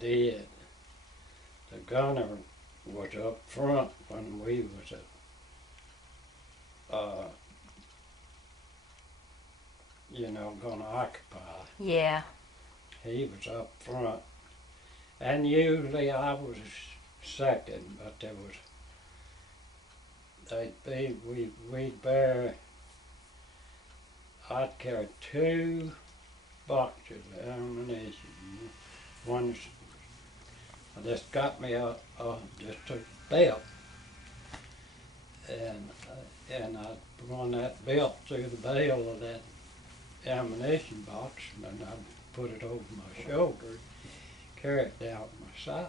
did. The gunner was up front when we was gonna occupy. Yeah. He was up front, and usually I was second, but there was we'd bear. I'd carry 2 boxes of ammunition. One just got me just a belt, and I'd run that belt through the bail of that ammunition box, and then I'd put it over my shoulder, carry it down my side,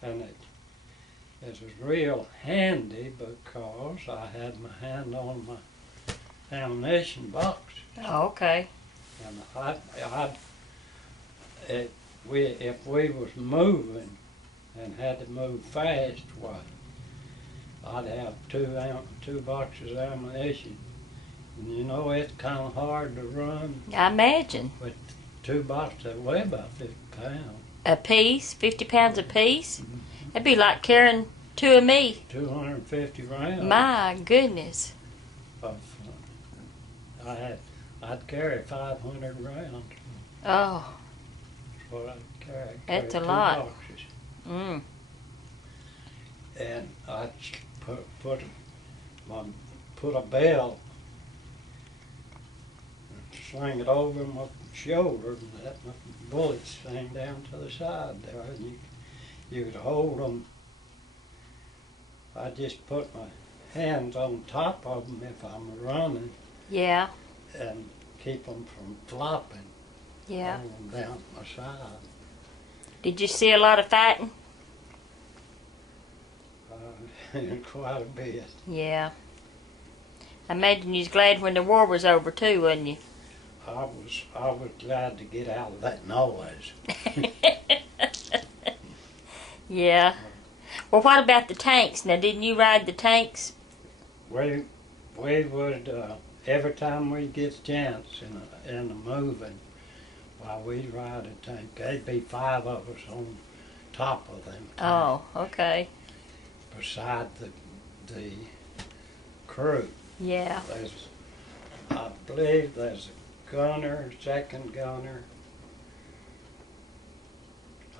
and it was real handy because I had my hand on my ammunition box. Oh, okay. And if we was moving and had to move fast, why, I'd have two boxes of ammunition. And you know, it's kind of hard to run I imagine. with 2 boxes that weigh about 50 pounds. A piece? 50 pounds a piece? That'd be like carrying 2 of me. 250 rounds. My goodness. I'd carry 500 rounds. Oh. That's what I'd carry. That's a 2 lot. boxes. Mm. And I'd put a belt and sling it over my shoulder, and let my bullets hang down to the side there, and you could hold them. I just put my hands on top of them if I'm running. Yeah. And keep them from flopping. Yeah. Hold them down my side. Did you see a lot of fighting? Quite a bit. Yeah. I imagine you was glad when the war was over too, wasn't you? I was glad to get out of that noise. Yeah. Well, what about the tanks? Now, didn't you ride the tanks? We would every time we get a chance in the moving, while we'd ride a tank, there'd be 5 of us on top of them. Oh, okay. Beside the crew. Yeah. I believe there's a gunner, second gunner.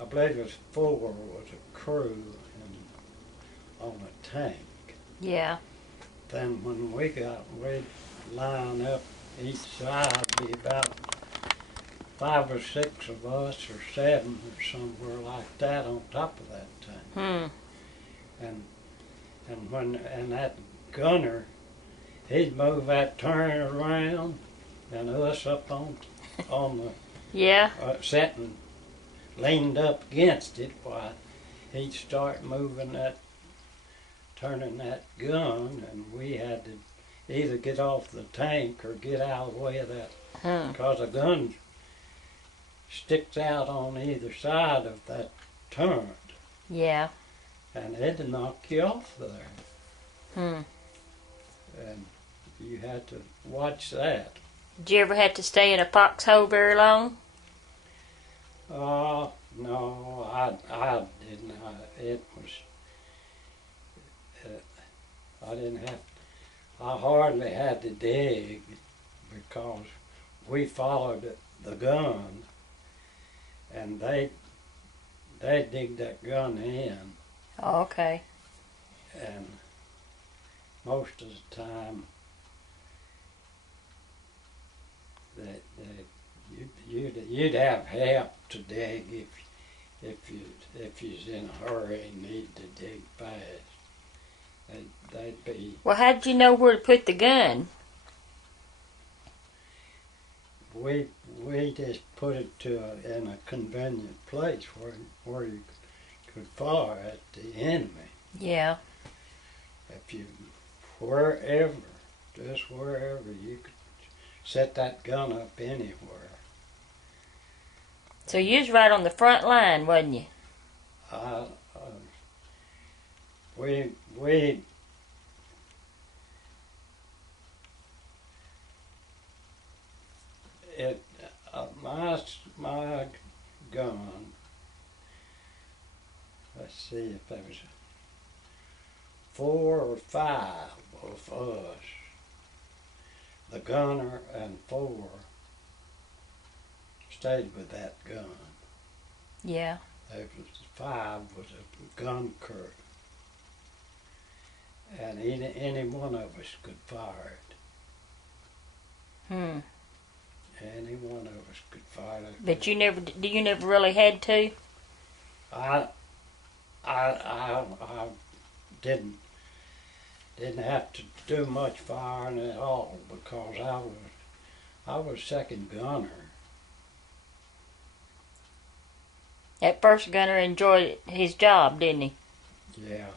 I believe it was 4 was a crew on a tank. Yeah. Then when we'd line up each side, be about 5 or 6 of us, or 7, or somewhere like that on top of that tank. And that gunner, he'd move that turn around, and us up on the Yeah. sitting leaned up against it, while he'd start turning that gun, and we had to either get off the tank or get out of the way of that, because the gun sticks out on either side of that turn. Yeah. And it'd knock you off there. And you had to watch that. Did you ever have to stay in a foxhole very long? No, I didn't. I didn't have. I hardly had to dig because we followed the gun, and they dig that gun in. Oh, okay. And most of the time, you'd have help to dig if you's in a hurry and need to dig fast. They'd be. Well, how did you know where to put the gun? We just put it in a convenient place where you could fire at the enemy. Yeah. If you just wherever you could set that gun up anywhere. So you was right on the front line, wasn't you? My gun let's see if there was 4 or 5 of us. The gunner and 4 stayed with that gun. Yeah. There was 5 was a gun crew. And any one of us could fire it. Any one of us could fire it. But you never really had to? I didn't have to do much firing at all because I was second gunner. That first gunner enjoyed his job, didn't he? Yeah.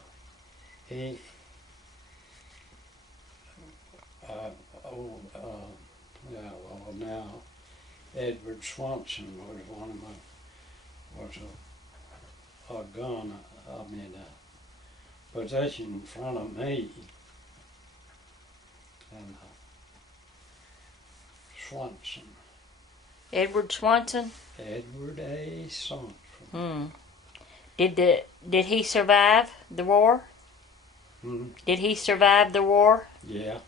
He now Edward Swanson was one of a gun, a position in front of me, and Swanson. Edward Swanson? Edward A. Swanson. Did he survive the war? Did he survive the war? Yeah.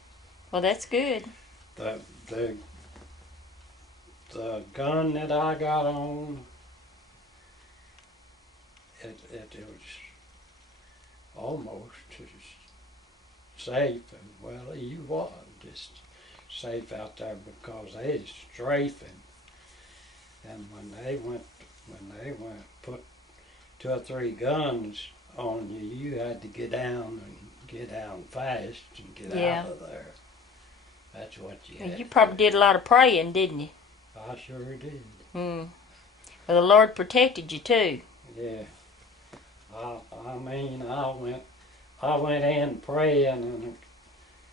Well, that's good. The gun that I got on, it was almost as safe. Well, he was just safe out there because they was strafing. And when they went put 2 or 3 guns on you, you had to get down fast and get out of there. That's what you had. You probably did a lot of praying, didn't you? I sure did. Well, the Lord protected you too. Yeah. I mean, I went in praying and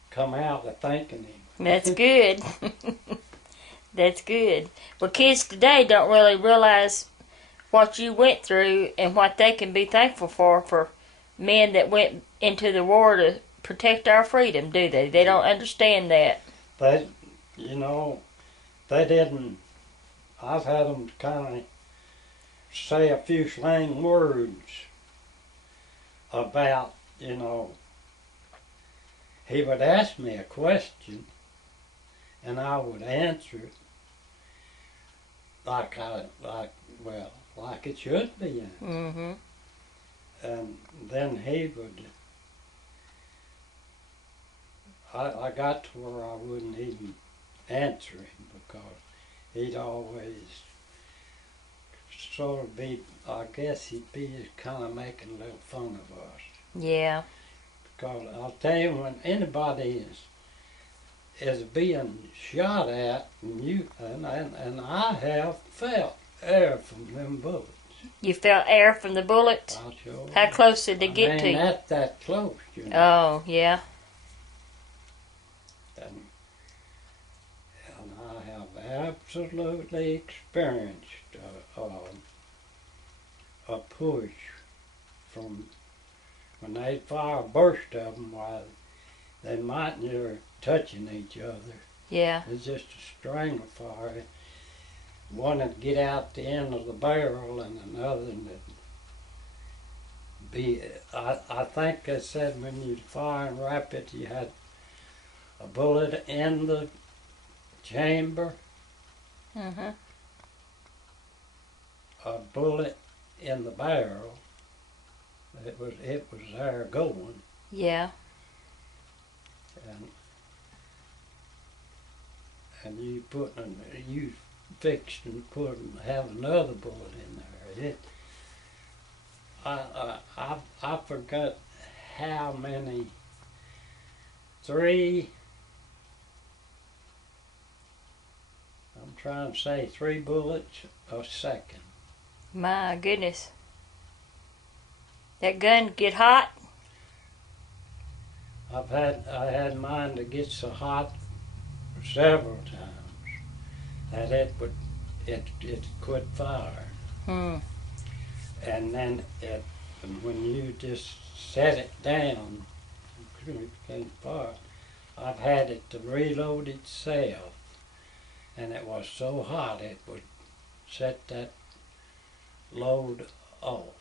come out thanking Him. That's good. That's good. Well, kids today don't really realize what you went through and what they can be thankful for men that went into the war to protect our freedom, do they? They don't understand that. They didn't. I've had them kind of say a few slang words about, he would ask me a question and I would answer it like it should be answered. And then he would, I got to where I wouldn't even answer him because he'd always sort of be, I guess he'd be kind of making a little fun of us. Yeah. Because I'll tell you, when anybody is being shot at, and I have felt air from them bullets. You felt air from the bullets? I sure. How close did they get to you? Not that close, Oh, yeah. And I have absolutely experienced a push from when they fire a burst of them while they might near touching each other. Yeah. It's just a string of fire. One would get out the end of the barrel and another would be, I think they said when you fire and rapid you had a bullet in the chamber, a bullet in the barrel. It was there going. Yeah. And you fixed and have another bullet in there. I forgot how many. 3. I'm trying to say 3 bullets a second. My goodness. That gun get hot? I had mine to get so hot several times that it quit fire. And then when you just set it down, it can't fire. I've had it to reload itself, and it was so hot it would set that load off.